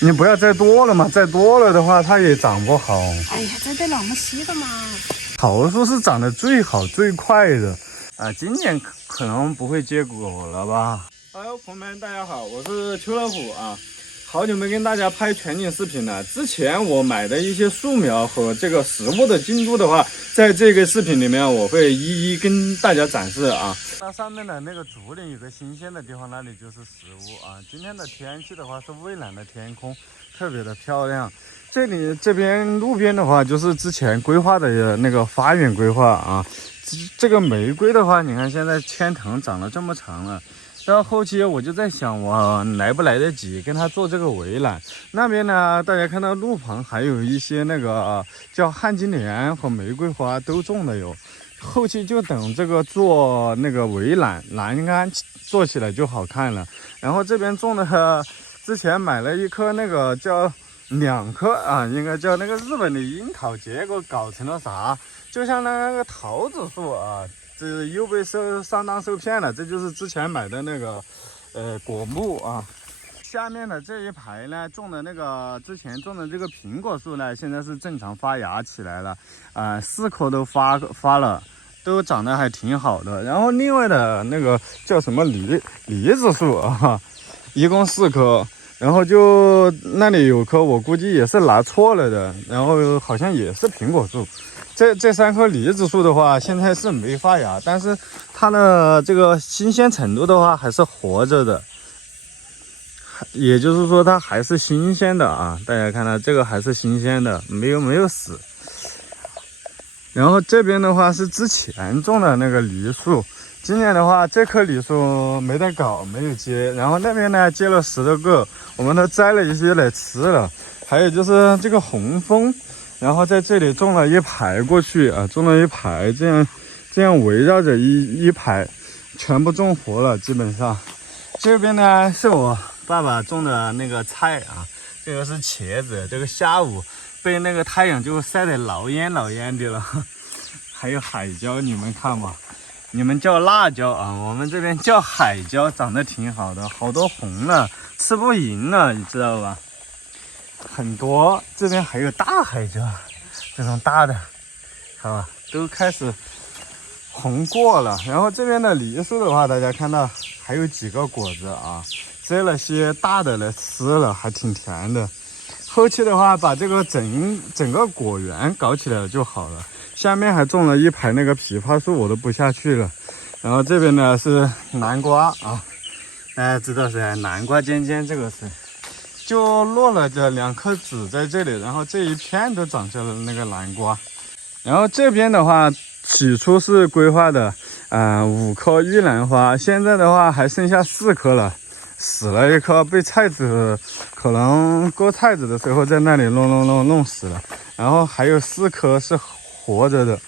你不要再多了嘛，再多了的话它也长不好。哎呀，这得那么细的嘛。桃树是长得最好最快的啊，今年可能不会结果了吧？朋友们，大家好，我是邱老虎啊。好久没跟大家拍全景视频了。之前我买的一些树苗和这个实物的进度的话，在这个视频里面我会一一跟大家展示啊。那上面的那个竹林有个新鲜的地方，那里就是实物啊。今天的天气的话是蔚蓝的天空，特别的漂亮。这边路边的话，就是之前规划的那个花园规划啊。这个玫瑰的话，你看现在牵藤长了这么长了。到后期我就在想，我来不来得及跟他做这个围栏。那边呢，大家看到路旁还有一些那个叫旱金莲和玫瑰花都种的有。后期就等这个做那个围栏栏杆做起来就好看了。然后这边种的，之前买了一棵那个叫2棵啊，应该叫那个日本的樱桃，结果搞成了啥？就像那个桃子树啊。这又被上当受骗了，这就是之前买的那个果木啊。下面的这一排呢，种的那个之前种的这个苹果树呢，现在是正常发芽起来了，4棵都发了，都长得还挺好的。然后另外的那个叫什么梨子树啊，一共4棵。然后就那里有棵，我估计也是拿错了的，然后好像也是苹果树。这3棵梨子树的话，现在是没发芽，但是它的这个新鲜程度的话还是活着的，也就是说它还是新鲜的啊。大家看到这个还是新鲜的，没有死。然后这边的话是之前种的那个梨树，今年的话这棵梨树没得搞，没有结。然后那边呢结了10多个，我们都摘了一些来吃了。还有就是这个红枫。然后在这里种了一排过去啊，种了一排，这样围绕着一排，全部种活了，基本上。这边呢是我爸爸种的那个菜啊，这个是茄子，这个下午被那个太阳就晒得老烟的了。还有海椒，你们看嘛，你们叫辣椒啊，我们这边叫海椒，长得挺好的，好多红了，吃不赢了，你知道吧？很多，这边还有大海椒，这种大的，看吧，都开始红过了。然后这边的梨树的话，大家看到还有几个果子啊，摘了些大的来吃了，还挺甜的。后期的话，把这个整个果园搞起来了就好了。下面还种了一排那个枇杷树，我都不下去了。然后这边呢是南瓜啊，大家知道是南瓜尖尖，这个是。就落了这2颗籽在这里，然后这一片都长出了那个南瓜。然后这边的话，起初是规划的5棵玉兰花，现在的话还剩下4棵了，死了一棵，被菜籽可能割菜籽的时候在那里弄死了。然后还有4棵是活着的，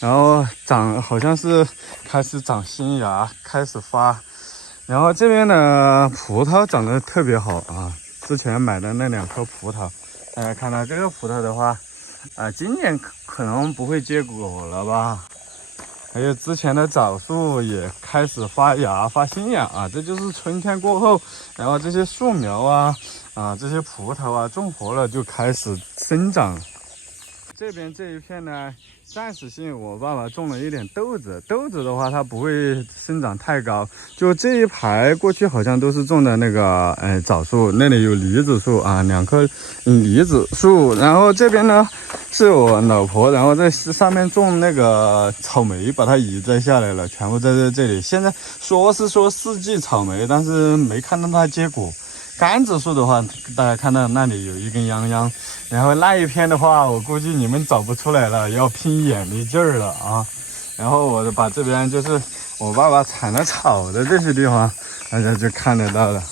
然后好像是开始长新芽，开始发。然后这边的葡萄长得特别好啊。之前买的那2颗葡萄，大家看到这个葡萄的话，今年可能不会结果了吧？还有之前的枣树也开始发芽、发新芽啊，这就是春天过后，然后这些树苗这些葡萄啊种活了就开始生长了。这边这一片呢，暂时性我爸爸种了一点豆子，豆子的话它不会生长太高，就这一排过去好像都是种的那个枣树，那里有梨子树啊，2棵梨子树。然后这边呢是我老婆，然后在上面种那个草莓，把它移栽下来了，全部在这里。现在说4季草莓，但是没看到它结果。柑子树的话，大家看到那里有一根泱泱，然后那一片的话，我估计你们找不出来了，要拼眼力劲儿了啊。然后我把这边就是我爸爸铲了草的这些地方，大家就看得到了。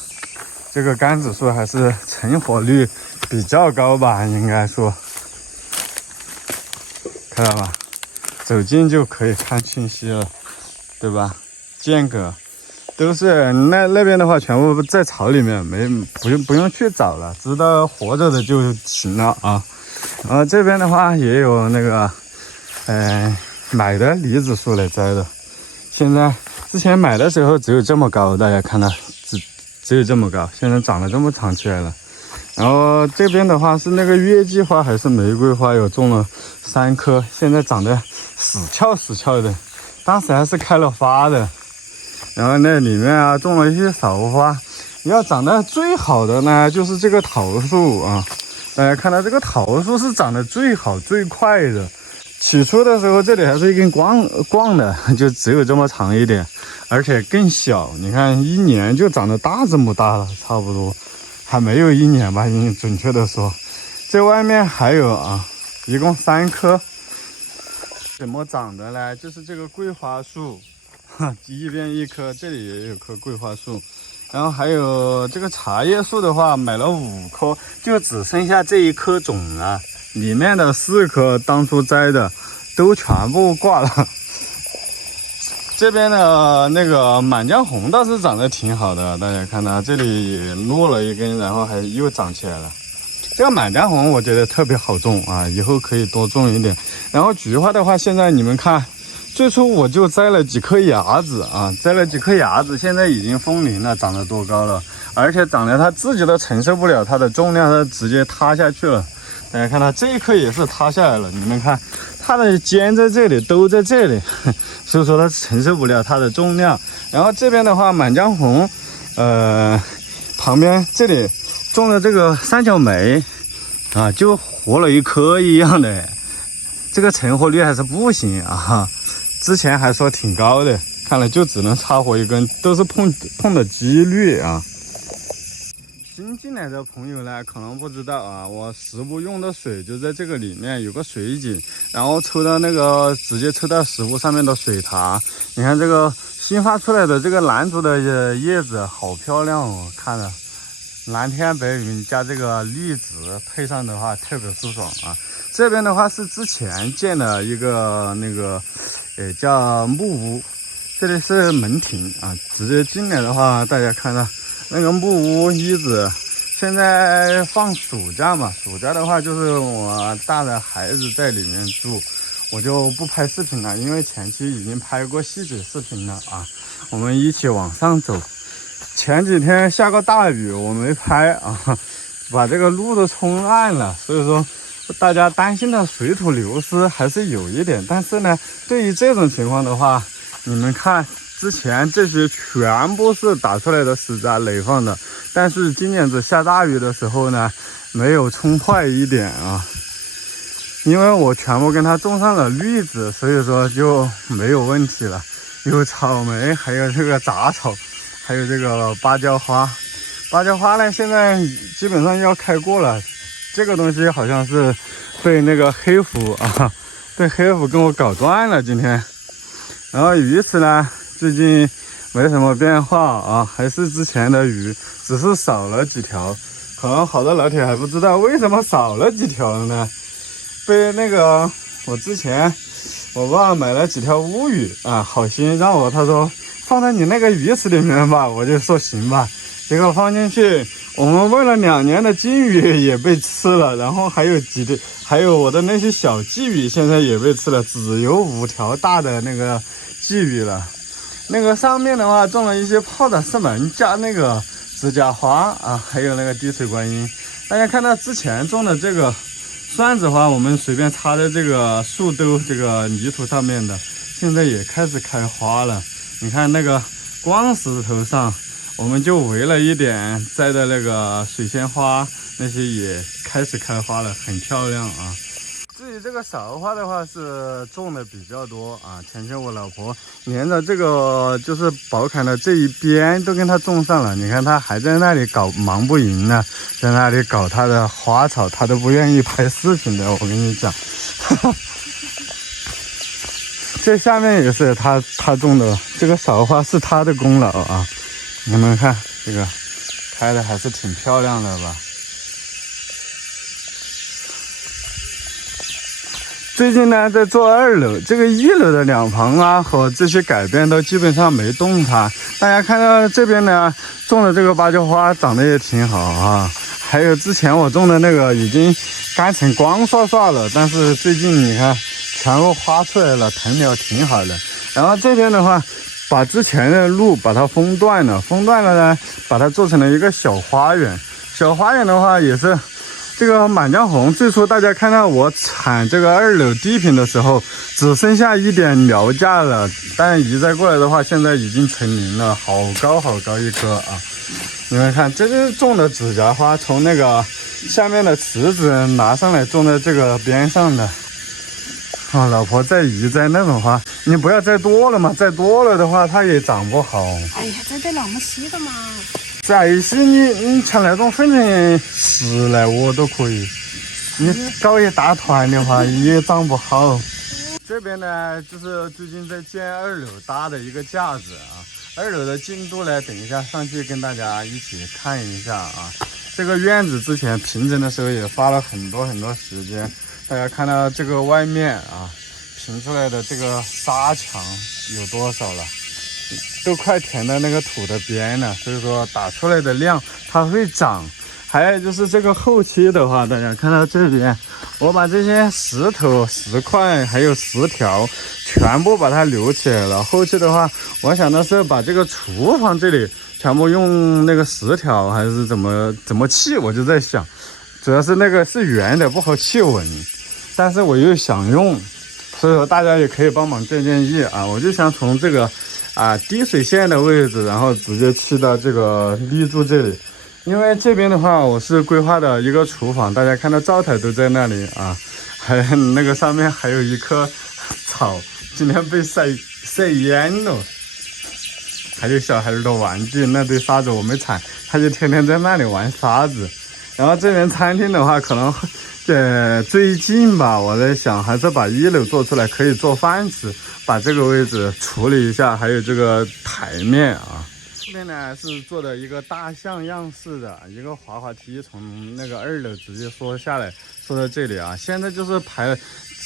这个柑子树还是成活率比较高吧，应该说，看到吧？走近就可以看清晰了，对吧？间隔。都是那边的话，全部在草里面，不用去找了，知道活着的就行了啊。然后这边的话也有那个，买的梨子树来摘的。现在之前买的时候只有这么高，大家看到只有这么高，现在长得这么长起来了。然后这边的话是那个月季花还是玫瑰花，有种了3棵，现在长得死翘的，当时还是开了花的。然后那里面啊种了一些芍花，要长得最好的呢就是这个桃树啊。大家看到这个桃树是长得最好最快的。起初的时候这里还是一根逛的，就只有这么长一点，而且更小。你看1年就长得大这么大了，差不多还没有1年吧，准确的说。这外面还有啊，一共3棵。怎么长的呢？就是这个桂花树，一边1棵，这里也有棵桂花树。然后还有这个茶叶树的话，买了5棵，就只剩下这1棵种了。里面的4棵当初摘的都全部挂了。这边的那个满江红倒是长得挺好的，大家看到这里也落了1根，然后还又长起来了。这个满江红我觉得特别好种啊，以后可以多种一点。然后菊花的话，现在你们看，最初我就摘了几颗芽子啊，摘了几颗芽子，现在已经丰龄了，长得多高了，而且长得它自己都承受不了它的重量，它直接塌下去了。大家看到这一颗也是塌下来了，你们看它的尖在这里，都在这里，所以说它承受不了它的重量。然后这边的话，满江红，旁边这里种的这个三角梅啊，就活了1颗一样的，这个成活率还是不行啊。之前还说挺高的，看来就只能插活1根，都是碰的几率啊。新进来的朋友呢，可能不知道啊，我食物用的水就在这个里面有个水井，然后直接抽到食物上面的水塔。你看这个新发出来的这个兰竹的叶子好漂亮哦，看着蓝天白云加这个绿植配上的话特别舒爽啊。这边的话是之前建的一个那个叫木屋，这里是门庭啊，直接进来的话大家看到那个木屋一直现在放暑假嘛，暑假的话就是我大的孩子在里面住，我就不拍视频了，因为前期已经拍过细节视频了啊。我们一起往上走，前几天下个大雨我没拍啊，把这个路都冲烂了，所以说大家担心的水土流失还是有一点。但是呢，对于这种情况的话，你们看之前这些全部是打出来的石渣垒放的，但是今年子下大雨的时候呢，没有冲坏一点啊。因为我全部跟它种上了绿植，所以说就没有问题了。有草莓，还有这个杂草，还有这个芭蕉花。芭蕉花呢，现在基本上要开过了。这个东西好像是被那个黑虎啊，被黑虎跟我搞断了今天。然后鱼池呢，最近没什么变化啊，还是之前的鱼，只是少了几条。可能好多老铁还不知道为什么少了几条呢？被那个我之前我爸买了几条乌鱼啊，好心让我，他说放在你那个鱼池里面吧，我就说行吧。结果放进去，我们喂了2年的金鱼也被吃了，然后还有我的那些小鲫鱼现在也被吃了，只有5条大的那个鲫鱼了。那个上面的话种了一些炮打四门加那个指甲花啊，还有那个滴水观音。大家看到之前种的这个蒜子花，我们随便插在这个树兜这个泥土上面的，现在也开始开花了。你看那个光石头上我们就围了一点摘的那个水仙花，那些也开始开花了，很漂亮啊。至于这个芍花的话是种的比较多啊，前天我老婆连着这个就是宝坎的这一边都跟它种上了，你看它还在那里搞忙不赢呢，在那里搞它的花草，它都不愿意拍视频的，我跟你讲。这下面也是他种的，这个芍花是他的功劳啊。你们看这个开的还是挺漂亮的吧。最近呢在做2楼，这个1楼的两旁啊和这些改变都基本上没动它。大家看到这边呢种的这个芭蕉花长得也挺好啊，还有之前我种的那个已经干成光刷刷了，但是最近你看全部花出来了，藤苗挺好的。然后这边的话把之前的路把它封断了呢，把它做成了一个小花园。小花园的话也是，这个满江红最初大家看到我铲这个2楼地坪的时候，只剩下一点苗架了，但移栽过来的话，现在已经成林了，好高好高一棵啊！你们看，这就是种的指甲花，从那个下面的池子拿上来种在这个边上的。啊，老婆再移栽那种花，你不要栽多了嘛，栽多了的话它也长不好。哎呀，栽得那么稀的嘛。再稀你像那种分成10来窝都可以，你搞一大团的话也长不好。这边呢就是最近在建2楼搭的一个架子啊，2楼的进度呢，等一下上去跟大家一起看一下啊。这个院子之前平整的时候也花了很多时间，大家看到这个外面啊平出来的这个沙墙有多少了？都快填到那个土的边了，所以说打出来的量它会长。还有就是这个后期的话，大家看到这边，我把这些石头、石块还有石条全部把它留起来了。后期的话，我想的是把这个厨房这里全部用那个石条还是怎么砌，我就在想，主要是那个是圆的不好砌稳，但是我又想用，所以说大家也可以帮忙建议啊。我就想从这个滴水线的位置，然后直接砌到这个立柱这里。因为这边的话，我是规划的一个厨房，大家看到灶台都在那里啊，还那个上面还有一棵草，今天被晒蔫了。还有小孩的玩具，那堆沙子我没铲，他就天天在那里玩沙子。然后这边餐厅的话，可能最近吧，我在想还是把1楼做出来，可以做饭吃，把这个位置处理一下，还有这个台面啊。这边呢是做的一个大象样式的一个滑滑梯，从那个2楼直接缩下来，缩到这里啊。现在就是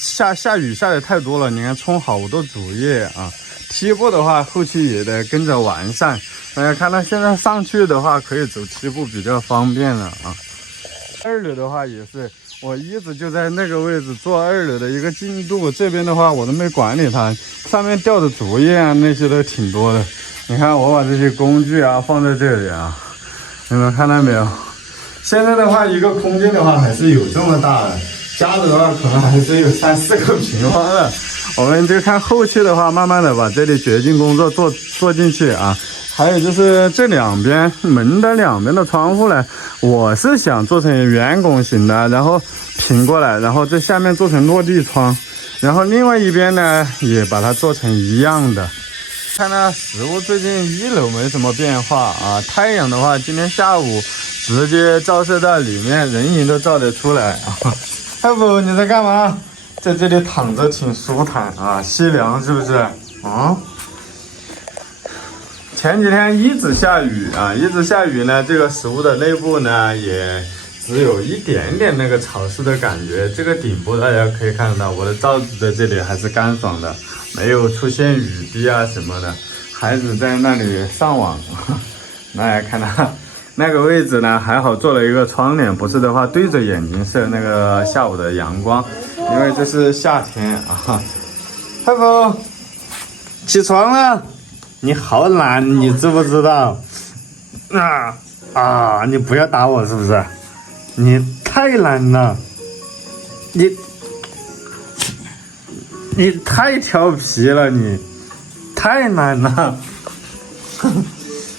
下雨下的太多了，你看冲好多竹叶啊。梯步的话，后期也得跟着完善。大家看到现在上去的话，可以走梯步比较方便了啊。2楼的话也是，我一直就在那个位置做2楼的一个进度。这边的话我都没管理它，上面掉的竹叶啊那些都挺多的。你看我把这些工具啊放在这里啊，你们看到没有？现在的话一个空间的话还是有这么大的，家的话可能还是有3、4个平方的。我们就看后期的话，慢慢的把这里掘进工作做进去啊。还有就是这两边门的两边的窗户呢，我是想做成圆拱形的，然后平过来，然后这下面做成落地窗，然后另外一边呢也把它做成一样的。看到食物最近1楼没什么变化啊，太阳的话今天下午直接照射到里面，人影都照得出来啊。太傅你在干嘛？在这里躺着挺舒坦啊，吸凉是不是啊？前几天一直下雨啊，一直下雨呢，这个食物的内部呢也只有一点点那个潮湿的感觉。这个顶部大家可以看到，我的罩子在这里还是干爽的，没有出现雨滴啊什么的。孩子在那里上网，大家看到那个位置呢，还好做了一个窗帘，不是的话对着眼睛射那个下午的阳光，因为这是夏天啊。太傅，起床了。你好懒，你知不知道？你不要打我是不是？你太懒了，你太调皮了，你太懒了。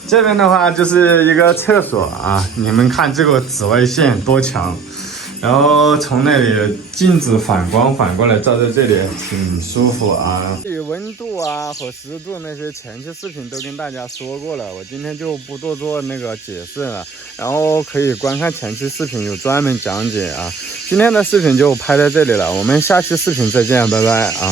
这边的话就是一个厕所啊，你们看这个紫外线多强，然后从那里镜子反光反过来照在这里，挺舒服啊。至于温度啊和湿度那些前期视频都跟大家说过了，我今天就不多做那个解释了，然后可以观看前期视频有专门讲解啊。今天的视频就拍在这里了，我们下期视频再见，拜拜啊。